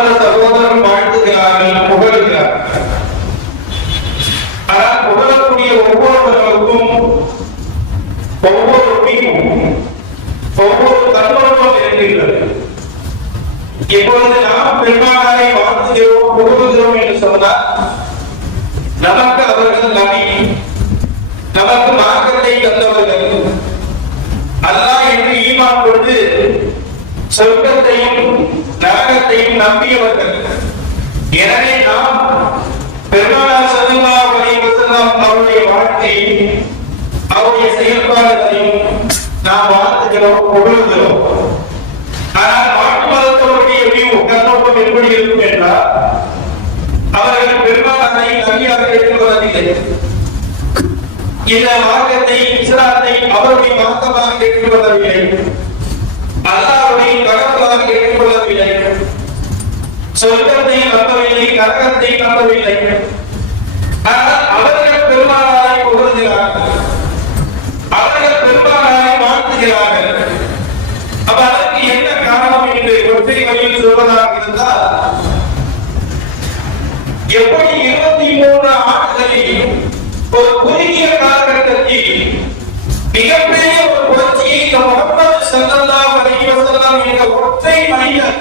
ಭಾರತವನ್ನು எனவே நாம் பெருமானார் ஸல்லல்லாஹு அலைஹி அவருடைய வாழ்க்கையை அவருடைய செயல்பாடுகளையும் நாம் வாழ்த்துகிறோம் புகழுகிறோம் ஆனால் மாட்டு மதத்தவருடைய வியூ கண்ணோட்டம் எப்படி இருக்கும் என்றால் அவர்கள் பெருமானாரை நபியாக ஏற்றுக்கொள்ளவில்லை இந்த மார்க்கத்தை இஸ்லாத்தை அவருடைய மார்க்கமாக ஏற்றுக்கொள்ளவில்லை அல்லாஹ்வுடைய கடவுளாக ஏற்றுக்கொள்ளவில்லை சொர்க்கத்தை நம்பவில்லை நரகத்தை நம்பவில்லை. ஆனால் அவர்கள் பெருமானாரை புகழ்கிறார்கள். அவர்கள் பெருமானாரை வாழ்த்துகிறார்கள். அப்ப அதற்கு என்ன காரணம் என்று ஒற்றை வழியில் சொல்வதாக இருந்தால் எப்படி இருபத்தி மூன்று ஆண்டுகளில் ஒரு குறுகிய காலகட்டத்தில் மிகப்பெரிய ஒரு புரட்சியை இந்த முகமது ஸல்லல்லாஹு அலைஹி வஸல்லம் என்ற ஒற்றை மனிதன்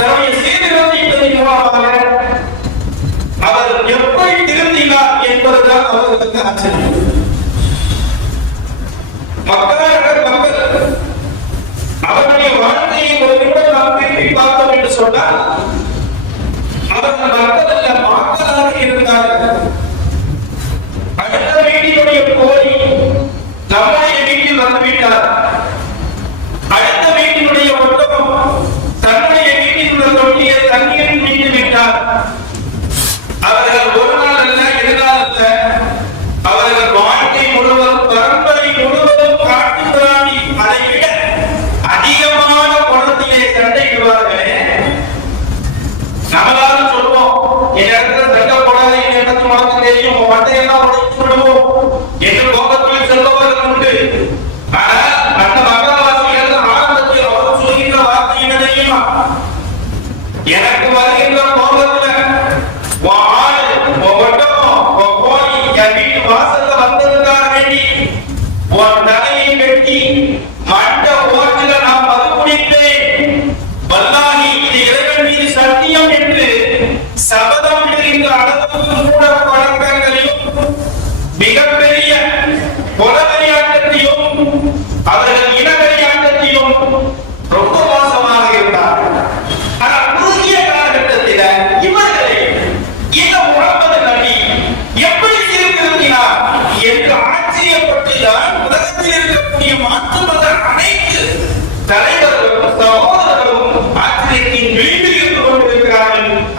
தன்னுடைய சீர்திருத்தத்தின் மூலமாக அவர் எப்படி திருந்தினார் என்பதுதான் அவர்களுக்கு ஆச்சரியம் மக்களாக மக்கள் அவருடைய வாழ்க்கையை ஒரு நிமிடம் நாம் திருப்பி பார்த்தோம் என்று சொன்னால் அவர் மக்கள் அல்ல மக்களாக இருந்தார்கள்.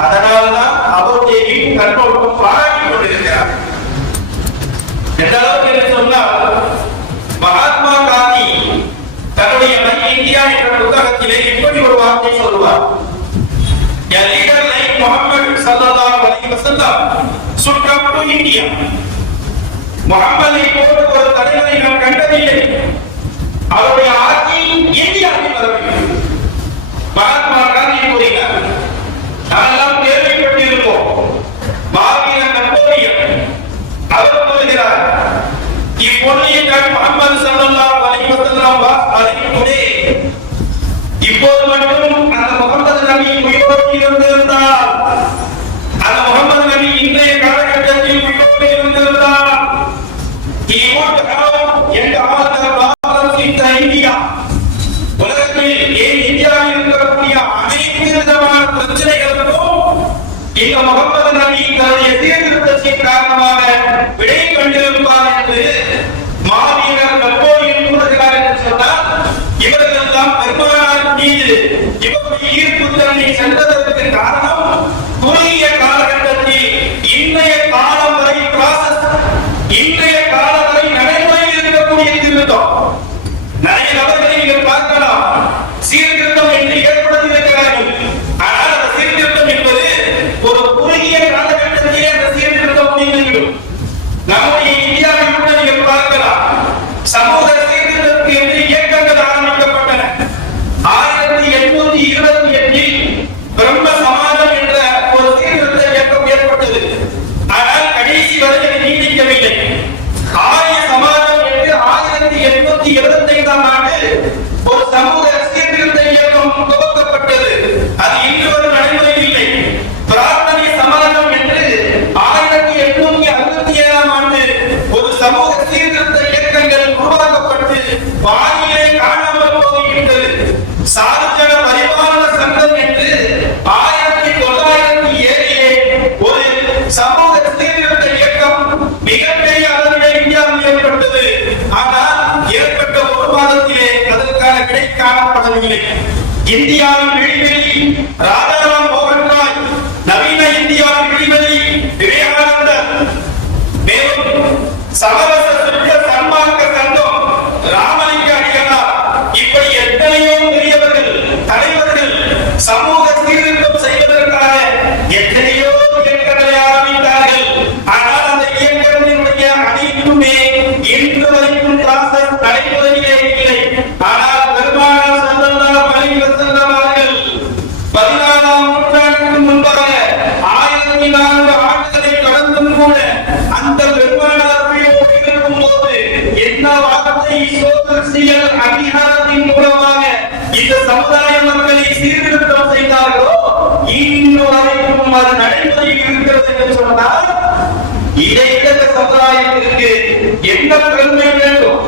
அதனால்தான் அவருடைய வீட்டு கண்ணோட்டம் பாராட்டிக் கொண்டிருக்கிறார். எந்த என்று சொன்னால் மகாத்மா காந்தி தன்னுடைய மை இந்தியா என்ற புத்தகத்திலே இப்படி ஒரு வார்த்தை சொல்லுவார். A leader like ஒரு தலைவரை கண்டதில்லை. அவருடைய ஆட்சி இந்தியாவில் வர வேண்டும் மகாத்மா காந்தி கூறினார் நாமெல்லாம் கேள்விப்பட்டிருப்போம். மாவீரன் நெப்போலியன் அவர் கூறுகிறார் இப்பொழுது முகமது ஸல்லல்லாஹு அலைஹி வஸல்லம் இப்போது மட்டும் அந்த முகமது நபி உயிரோடு இருந்திருந்தால் அந்த முகமது நபி இன்றைய காலகட்டத்தில் உயிரோடு இருந்திருந்தால் he would சென்றதற்கு காரணம் குறுகிய காலகட்டத்தில் இன்றைய காலம் வரை ப்ராசஸ் இன்றைய காலம் வரை நடைமுறையில் இருக்கக்கூடிய திருத்தம். நிறைய நபர்களை நீங்கள் பார்க்கலாம். சீர்திருத்தம் என்று ஏற்படுத்தியிருக்கிறார்கள் ஆனால் அந்த சீர்திருத்தம் என்பது ஒரு குறுகிய காலகட்டத்திலே அந்த சீர்திருத்தம் முடிந்துவிடும். நம்முடைய பதினைந்தாம் அது இன்று ஒரு நடைமுறையில் இல்லை. பிரார்த்தனை சமாதானம் என்று ஆயிரத்தி எட்நூத்தி அறுபத்தி ஏழாம் ஆண்டு ஒரு சமூக இயக்கங்கள் உருவாக்கப்பட்டு பாதியிலே காணாமல் போகின்றது சாதி இந்தியாவின் விழிவெளி ராஜாராம் மோகன் இன்று அது நடைமுறையில் இருக்கிறது என்று சொன்னால் சமுதாயத்திற்கு எந்த பெருமை வேண்டும்?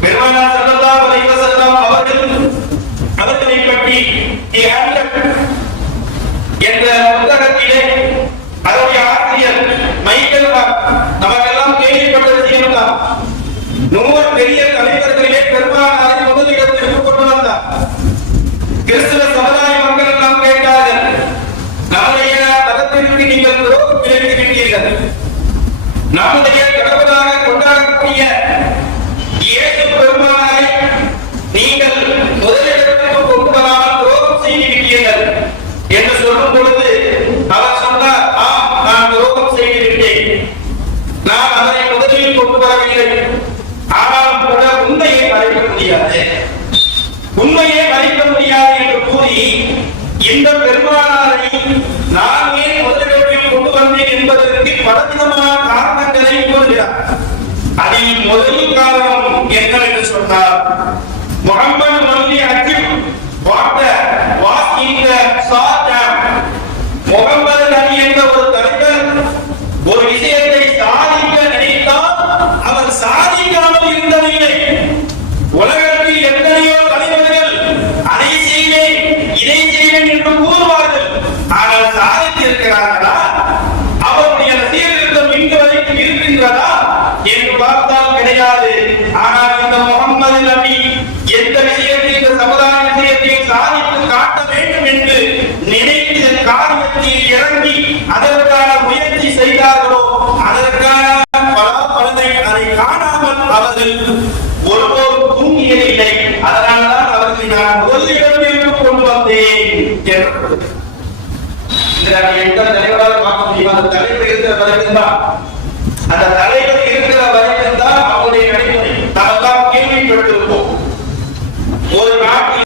பெருமானார் ஸல்லல்லாஹு அலைஹி அவர்கள் அவர்களை பற்றி என்ற நம்முடைய கடவுளாக கொண்டாடக்கூடிய இயேசு பெருமானாரை நீங்கள் முதலிடத்திற்கு கொண்டு வராமல் துரோகம் செய்திருக்கிறீர்கள் என்று சொல்லும் பொழுது அவர் சொன்னார் ஆம் நான் துரோகம் செய்துவிட்டேன். நான் அதனை முதலில் கொண்டு வரவில்லை ஆனால் கூட உண்மையை மறைக்க முடியாது. உண்மையை மறைக்க முடியாது என்று கூறி இந்த பெருமானாரை நான் ஏன் முதலிடத்தில் கொண்டு வந்தேன் என்பதற்கு பலவிதமான முதல் காரணம் என்னவென்று சொன்னார் முகமது மல்லி அஜிப் what was in the chat Mohammed Ali என்ற ஒரு தலைவர் ஒரு விஷயத்தை சாதிக்க நினைத்தால் அவர் சாதிக்காமல் இருந்ததில்லை உலகத்தில் எத்தனையோ தலைவர்கள் அதை செய்வேன் இதை செய்வேன் என்று கூறுவார்கள் ஆனால் சாதித்து இருக்கிறார்களா அவருடைய சீர்திருத்தம் இன்று வரைக்கும் இருக்கின்றதா என்று பார்த்தால் கிடையாது ஆனால் இந்த முகம்மது நபி எந்த விஷயத்தில் இந்த சமுதாய விஷயத்தில் சாதித்து காட்ட வேண்டும் என்று நினைத்து காரியத்தில் இறங்கி அதற்கான முயற்சி செய்தார்களோ அதற்கான பலாபலனை அதை காணாமல் அவர்கள் ஒருபோதும் தூங்கியதில்லை அதனால்தான் அவர்களை நான் முதல் இடத்திற்கு கொண்டு வந்தேன் என்று இந்த எந்த தலைவரால் பார்க்க முடியும். அந்த தலைவர் இருக்கிற தான் அந்த தலை